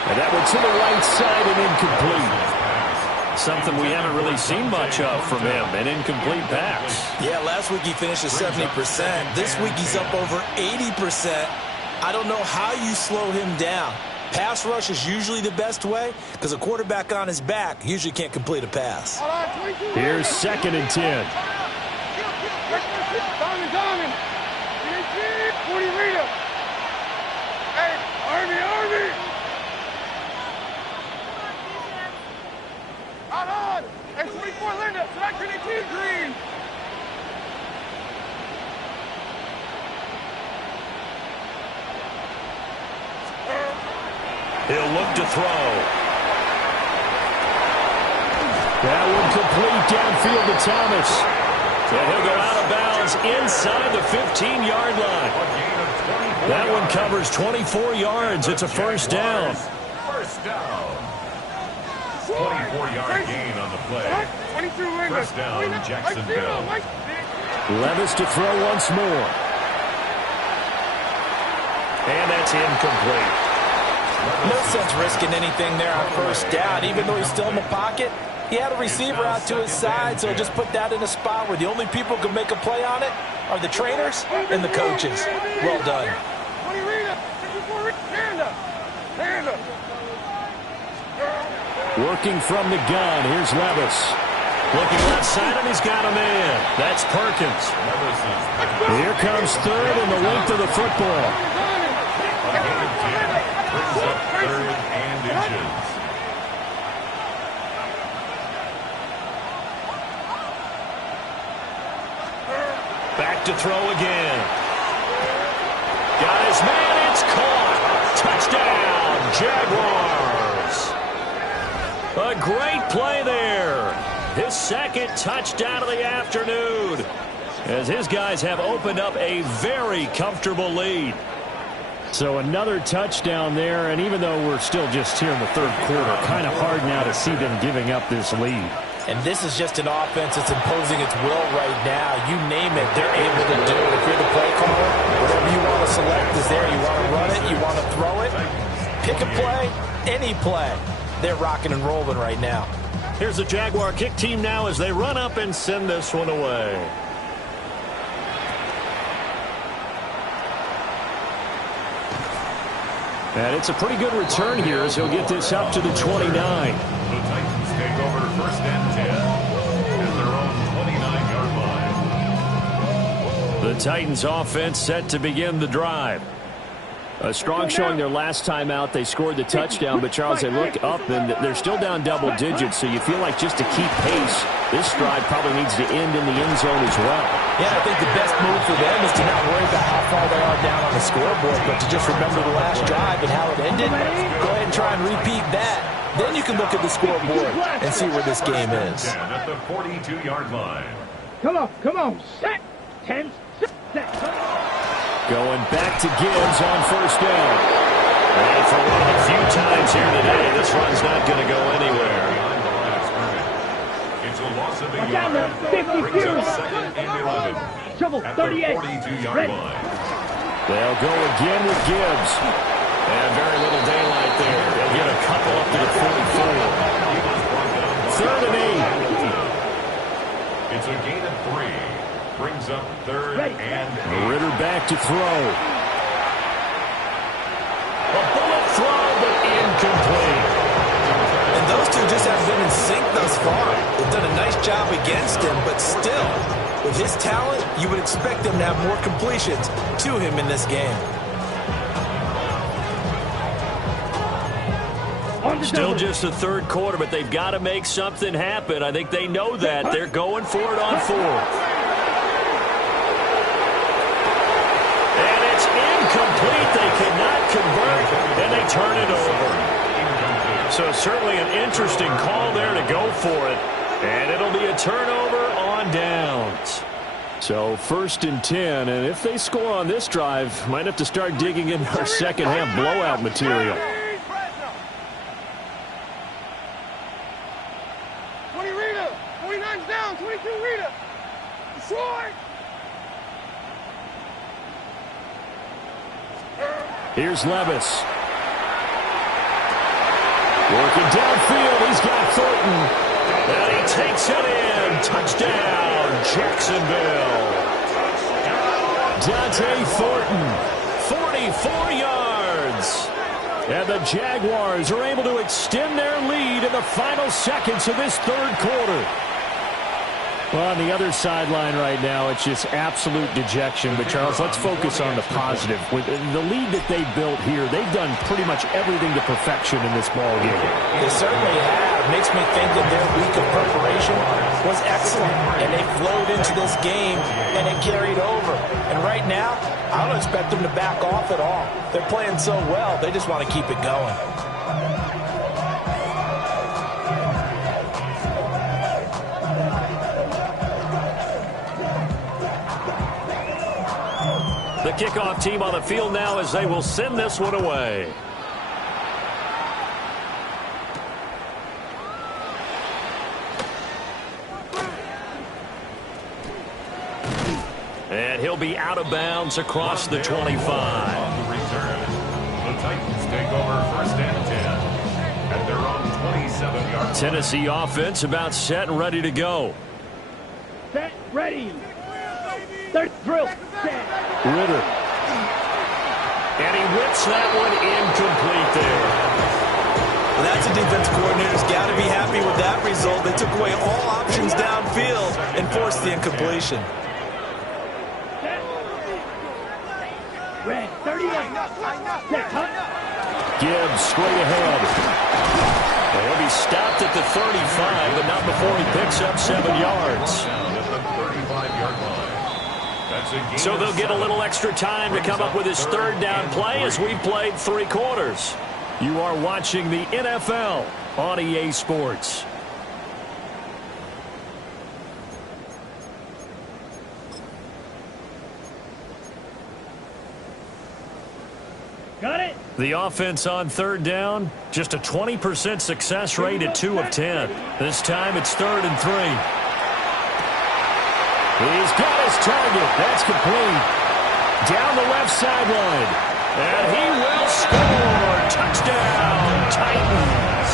And that one to the right side and incomplete. Something we haven't really seen much of from him, an incomplete pass. Yeah, last week he finished at 70%. This week he's up over 80%. I don't know how you slow him down. Pass rush is usually the best way because a quarterback on his back usually can't complete a pass. Here's 2nd and 10. Army! Out on! And 24 Linda, select 22 green! He'll look to throw. That one complete downfield to Thomas. And he'll go out of bounds inside the 15-yard line. That one covers 24 yards. It's a first down. First down. 24-yard gain on the play. 22 Linda. First down, Jacksonville. Levis to throw once more. And that's incomplete. No sense risking anything there on first down. Even though he's still in the pocket, he had a receiver out to his side, so just put that in a spot where the only people who can make a play on it are the trainers and the coaches. Well done. Working from the gun. Here's Levis. Looking left side, and he's got him in. That's Perkins. Here comes 3rd and the length of the football. Brings up 3rd and inches. Back to throw again. Got his man. It's caught. Touchdown, Jaguars. A great play there. His second touchdown of the afternoon, as his guys have opened up a very comfortable lead. So another touchdown there, and even though we're still just here in the third quarter, kind of hard now to see them giving up this lead. And this is just an offense that's imposing its will right now. You name it, they're able to do it. If you're the play caller, whatever you want to select is there. You want to run it, you want to throw it, pick a play, any play. They're rocking and rolling right now. Here's the Jaguar kick team now as they run up and send this one away. And it's a pretty good return here as he'll get this up to the 29. The Titans take over first and 10 at their own 29-yard line. The Titans offense set to begin the drive. A strong showing their last time out. They scored the touchdown, but Charles, they look up and they're still down double digits, so you feel like just to keep pace, this drive probably needs to end in the end zone as well. Yeah, I think the best move for them is to not worry about how far they are down on the scoreboard, but to just remember the last drive and how it ended. Go ahead and try and repeat that. Then you can look at the scoreboard and see where this game is. At the 42-yard line. Come on, set, 10, set. Going back to Gibbs on first down. And for one of the few times here today, this run's not going to go anywhere. It's a loss of a Down yard. there, 50 Brings feet. up second and 11. Shovel, At the 38. 42-yard Ready. line. They'll go again with Gibbs. And very little daylight there. They'll get a couple up to the 44. Third and 8. It's a gain of 3. Brings up third and 8. Ritter back to throw. A bullet throw, but incomplete. And those two just haven't been in sync thus far. They've done a nice job against him, but still, with his talent, you would expect them to have more completions to him in this game. Still just the third quarter, but they've got to make something happen. I think they know that. They're going for it on fourth. And it's incomplete. They cannot convert, and they turn it over. So certainly an interesting call there to go for it. And it'll be a turnover on downs. So first and 10, and if they score on this drive, might have to start digging in our second half blowout material. 20 Rita. 29's down. 22 Rita. Short. Here's Levis. Working downfield, he's got Thornton. And he takes it in. Touchdown, Jacksonville. Dante Thornton, 44 yards. And the Jaguars are able to extend their lead in the final seconds of this third quarter. Well, on the other sideline right now, it's just absolute dejection. But, Charles, let's focus on the positive. With the lead that they built here, they've done pretty much everything to perfection in this ball game. They certainly have. Makes me think that their week of preparation was excellent. And they flowed into this game, and it carried over. And right now, I don't expect them to back off at all. They're playing so well, they just want to keep it going. The kickoff team on the field now as they will send this one away. And he'll be out of bounds across the 25. On the return, the Titans take over first and 10 at their own 27-yard line. Tennessee offense about set and ready to go. Set, ready. Third drill, set. Ritter. And he whips that one incomplete there. Well, that's a defense coordinator's got to be happy with that result. They took away all options downfield and forced the incompletion. Red, 38. Set, huh? Gibbs straight ahead. Well, he'll be stopped at the 35, but not before he picks up 7 yards. At the 35-yard line. That's a gain So they'll of get a 7. little extra time to come up with his third down play as we've played 3 quarters. You are watching the NFL on EA Sports. Got it? The offense on third down, just a 20% success rate at 2 of 10. This time it's 3rd and 3. He's got his target. That's complete. Down the left sideline. And he will score. Touchdown, Titans.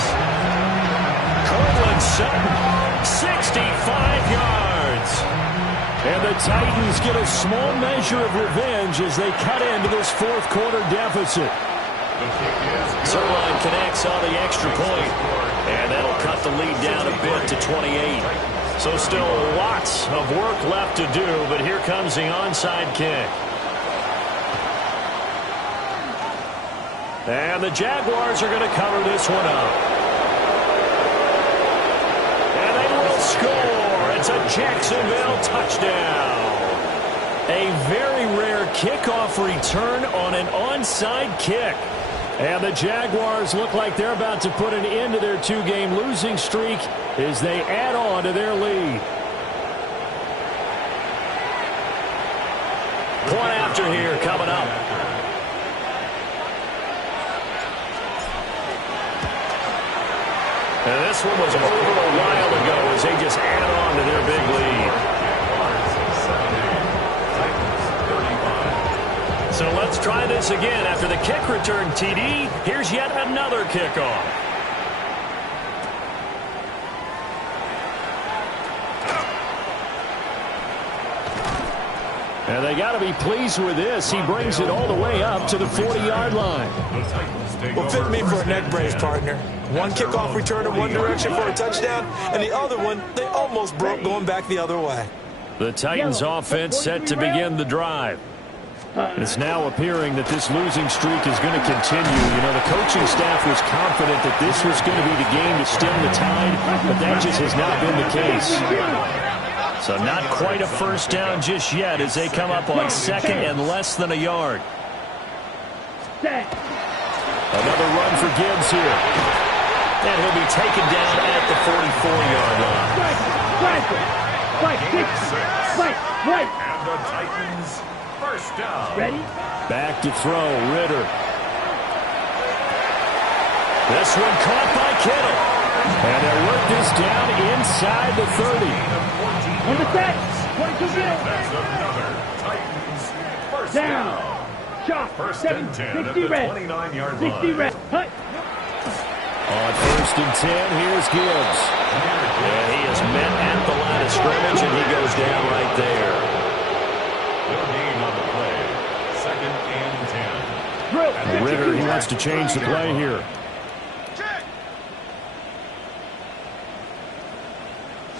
Cortland Sutton, 65 yards. And the Titans get a small measure of revenge as they cut into this fourth quarter deficit. Zerline connects on the extra point, and that'll cut the lead down a bit to 28. So still lots of work left to do, but here comes the onside kick. And the Jaguars are going to cover this one up. And they will score. It's a Jacksonville touchdown. A very rare kickoff return on an onside kick. And the Jaguars look like they're about to put an end to their 2-game losing streak as they add on to their lead. Point after here coming up. And this one was over a while ago as they just add on to their big lead. So let's try this again. After the kick return TD, here's yet another kickoff. And they got to be pleased with this. He brings it all the way up to the 40-yard line. Well, fit me for a neck brace, partner. One kickoff return in one direction for a touchdown, and the other one, they almost broke going back the other way. The Titans offense set to begin the drive. It's now appearing that this losing streak is going to continue. You know, the coaching staff was confident that this was going to be the game to stem the tide, but that just has not been the case. So not quite a first down just yet as they come up on 2nd and less than a yard. Another run for Gibbs here. And he'll be taken down at the 44-yard line. And the Titans first down. Ready? Back to throw, Ritter. This one caught by Kittle. And they'll work this down inside the 30. On the set. 22 middle. That's another Titans first Down. down. Shot. First 7, and 10 at 60 the red. 29-yard 60 line. red. Hut. On 1st and 10, here's Gibbs. And he is met at the line of scrimmage, and he goes down right there. No gain on the play. 2nd and 10. Drill. Ritter, he wants to change the play here.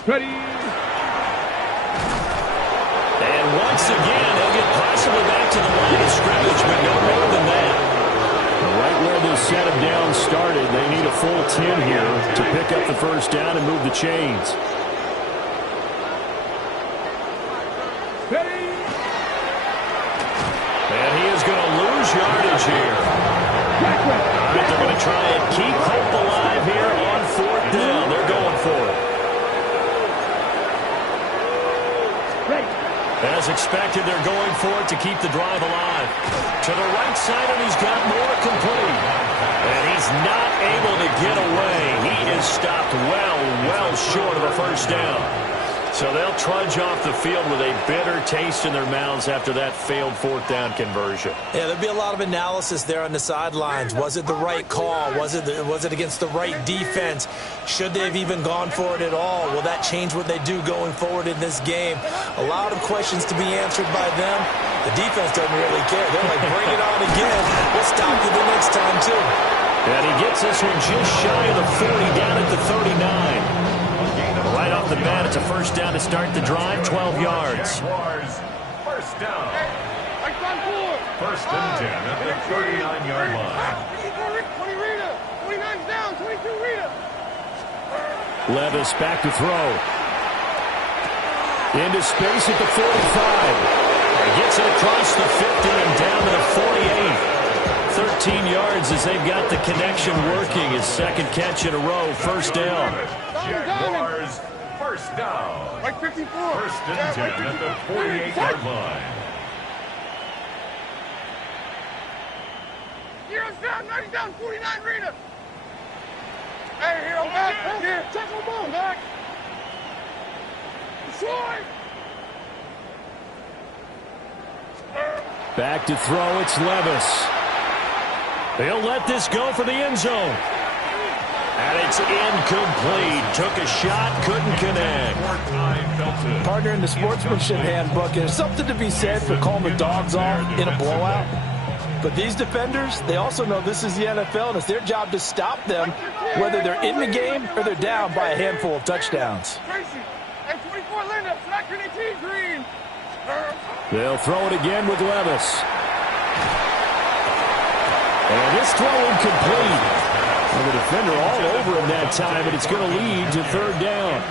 Ready. And once again, he'll get possibly back to the line of scrimmage, but no more than that. Right where this set of downs started, they need a full 10 here to pick up the first down and move the chains. Ready. And he is going to lose yardage here. All right, they're going to try and keep hope alive here on 4th down. They're going for it. As expected, they're going for it to keep the drive alive. To the right side, and he's got more complete. And he's not able to get away. He is stopped well short of a first down. So they'll trudge off the field with a bitter taste in their mouths after that failed 4th down conversion. Yeah, there'll be a lot of analysis there on the sidelines. Was it the right call? Was it against the right defense? Should they have even gone for it at all? Will that change what they do going forward in this game? A lot of questions to be answered by them. The defense doesn't really care. They're like, bring it on again. We'll stop you the next time, too. And he gets this one just shy of the 40, down at the 39. Right off the bat, it's a first down to start the drive, 12 yards. Jaguars first down. First First and 10 at the 39-yard line. 20 Rita. 29's down. 22 Rita. Levis back to throw. Into space at the 45. He gets it across the 50 and down to the 48. 15 yards as they've got the connection working. His second catch in a row, first down. Jaguars, first down. Like 54. First and 10 at the 48-yard line. Heroes down, 90 down, 49 Rita. Hey, hero back. Here, check him on, back. Destroy. Back to throw, it's Levis. They'll let this go for the end zone. And it's incomplete. Took a shot, couldn't connect. Partner, in the sportsmanship handbook, there's something to be said for calling the dogs off in a blowout. But these defenders, they also know this is the NFL, and it's their job to stop them, whether they're in the game or they're down by a handful of touchdowns. Tracy, hey, 24 Linda, flat grenade team green. They'll throw it again with Levis. And this throw incomplete. And the defender all over him that time, and it's going to lead to third down.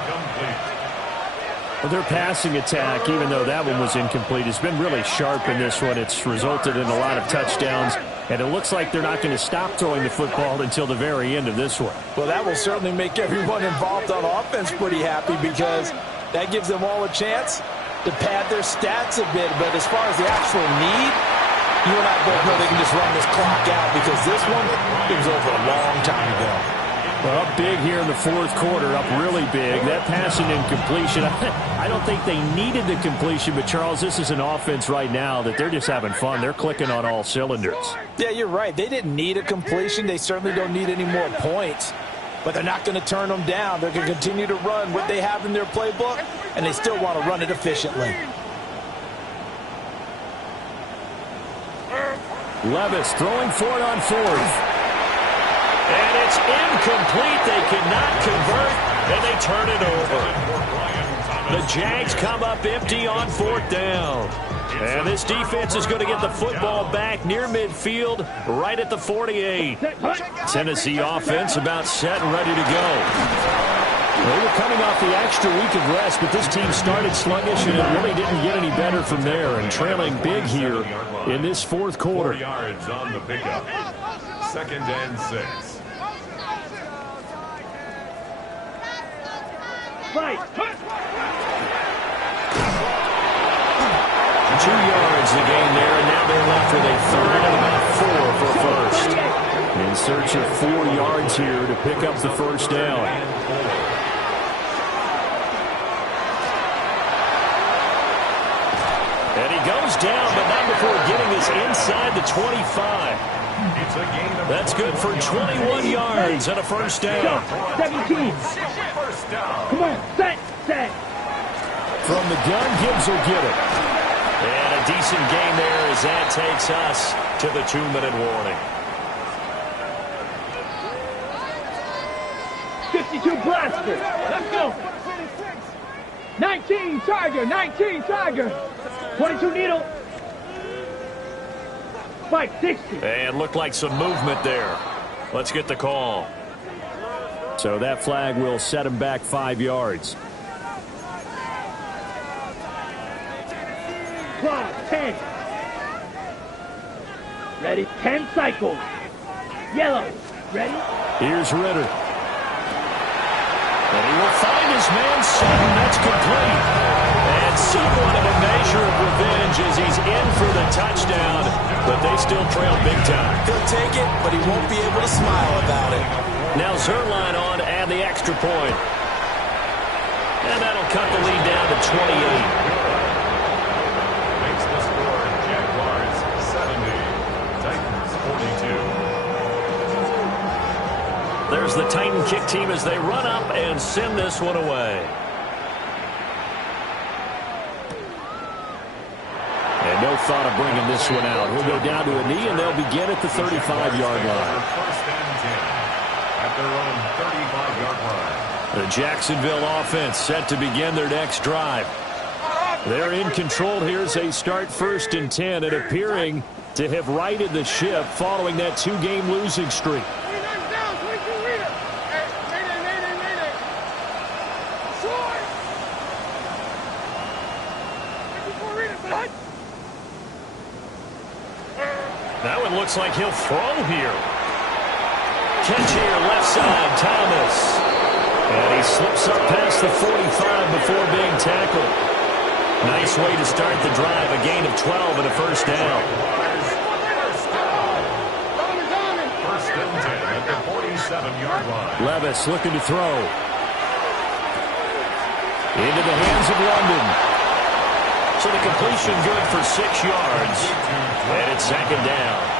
Well, their passing attack, even though that one was incomplete, has been really sharp in this one. It's resulted in a lot of touchdowns, and it looks like they're not going to stop throwing the football until the very end of this one. Well, that will certainly make everyone involved on offense pretty happy, because that gives them all a chance to pad their stats a bit. But as far as the actual need, you and I both know they can just run this clock out, because this one, it was over a long time ago. Well, up big here in the fourth quarter, up really big. That passing incompletion, I don't think they needed the completion, but Charles, this is an offense right now that they're just having fun. They're clicking on all cylinders. Yeah, you're right. They didn't need a completion. They certainly don't need any more points, but they're not going to turn them down. They're going to continue to run what they have in their playbook, and they still want to run it efficiently. Levis throwing for it on fourth. And it's incomplete. They cannot convert, and they turn it over. The Jags come up empty on fourth down. And this defense is going to get the football back near midfield, right at the 48. Tennessee offense about set and ready to go. They were coming off the extra week of rest, but this team started sluggish, and it really didn't get any better from there. And trailing big here in this fourth quarter. 4 yards on the pickup. Second and 6. Fight. 2 yards the gain there, and now they're left with a third and about 4 for first. In search of 4 yards here to pick up the first down. And he goes down, but not before getting this inside the 25. That's good for 21 yards and a first down. 17. Come on, set. From the gun, Gibbs will get it. And a decent gain there as that takes us to the 2-minute warning. 52 Blaster. Let's go. 19 Tiger. 22 Needle. 560. And looked like some movement there. Let's get the call. So that flag will set him back 5 yards. Clock 10. Ready? 10 cycles. Yellow. Ready? Here's Ritter. And he will find his man Sutton. That's complete. And somewhat of a measure of revenge as he's in for the touchdown. But they still trail big time. He'll take it, but he won't be able to smile about it. Now Zerline on to add the extra point. And that'll cut the lead down to 28. Makes the score Jaguars 70, Titans 42. There's the Titan kick team as they run up and send this one away. And no thought of bringing this one out. He'll go down to a knee, and they'll begin at the 35-yard line. First and 10 at their own 35-yard line. The Jacksonville offense set to begin their next drive. They're in control here as they start first and 10 and appearing to have righted the ship following that 2-game losing streak. looks like he'll throw here. Catch here, left side, Thomas. And he slips up past the 45 before being tackled. Nice way to start the drive, a gain of 12 and a first down. First and 10 at the 47-yard line. Levis looking to throw. Into the hands of London. So the completion good for 6 yards. And it's second down.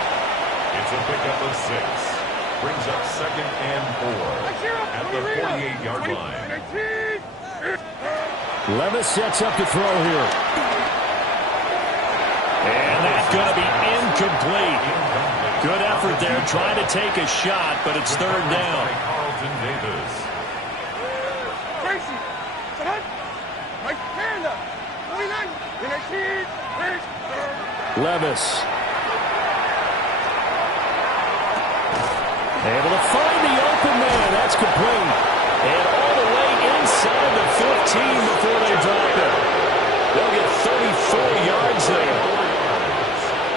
It's a pickup of 6. Brings up second and 4 at the 48-yard line. Levis sets up to throw here. And that's going to be incomplete. Good effort there, trying to take a shot, but it's third down. Carlton Davis. Tracy, Mike Panda, 49, Levis. Able to find the open man. That's complete. And all the way inside the 15 before they drop it. They'll get 34 yards there.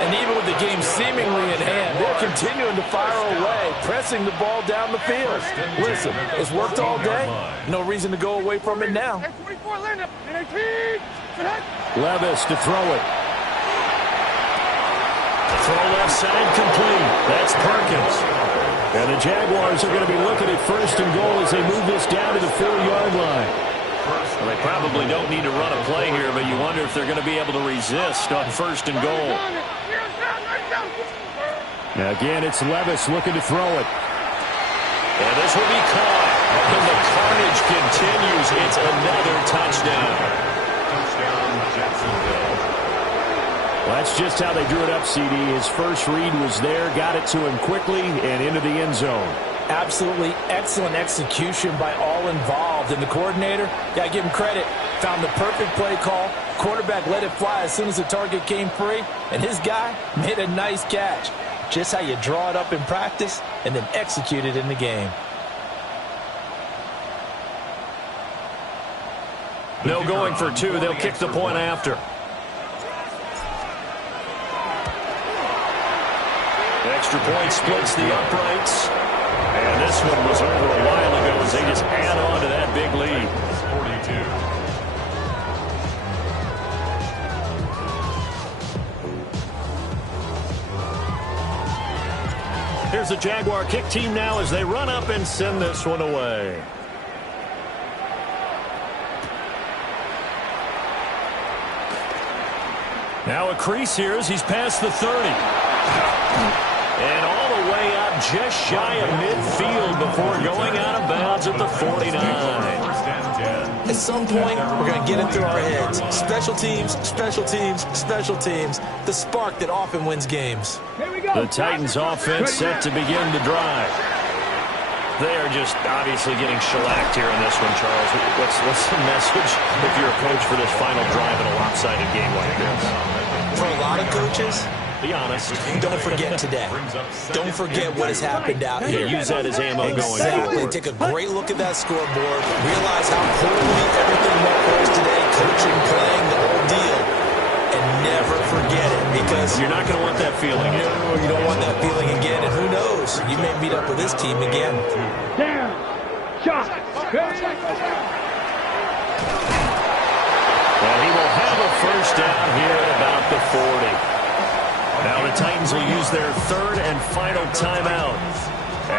And even with the game seemingly in hand, they're continuing to fire away, pressing the ball down the field. Listen, it's worked all day. No reason to go away from it now. Levis to throw it. Throw left side complete. That's Perkins. And the Jaguars are going to be looking at first and goal as they move this down to the 4-yard line. Well, they probably don't need to run a play here, but you wonder if they're going to be able to resist on first and goal. Now again, it's Levis looking to throw it. And this will be caught. And the carnage continues. It's another touchdown. Touchdown, Jacksonville. Well, that's just how they drew it up, CD. His first read was there, got it to him quickly, and into the end zone. Absolutely excellent execution by all involved. And the coordinator, got to give him credit, found the perfect play call. Quarterback let it fly as soon as the target came free, and his guy made a nice catch. Just how you draw it up in practice and then execute it in the game. No going for 2. They'll kick the point after. Extra point splits the uprights. And this one was over a while ago as they just add on to that big lead. 42. Here's the Jaguar kick team now as they run up and send this one away. Now a crease here as he's past the 30. And all the way up just shy of midfield before going out of bounds at the 49. At some point, we're going to get it through our heads. Special teams, special teams, special teams. The spark that often wins games. The Titans offense set to begin the drive. They are just obviously getting shellacked here in this one, Charles. What's the message if you're a coach for this final drive in a lopsided game like this? For a lot of coaches, be honest. Don't forget today. Don't forget what has happened out here. Use that as ammo going forward. Take a great look at that scoreboard. Realize how poorly everything went for us today. Coaching, playing, the whole deal. And never forget it, because you're not going to want that feeling again. No, you don't want that feeling again. And who knows? You may meet up with this team again. Down. Shot. Well, he will have a first down here at about the 40. Now the Titans will use their third and final timeout,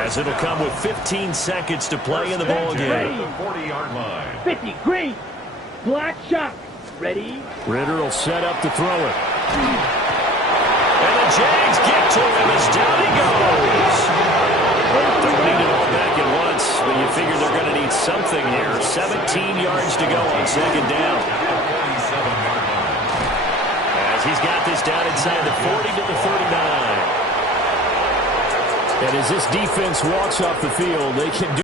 as it'll come with 15 seconds to play in the ball game. 40-yard line. 50, green, black shot. Ready? Ritter will set up to throw it. And the Jags get to him as down he goes. Don't need it all back at once, but you figure they're going to need something here. 17 yards to go on second down. He's got this down inside the 40 to the 39. And as this defense walks off the field, they can do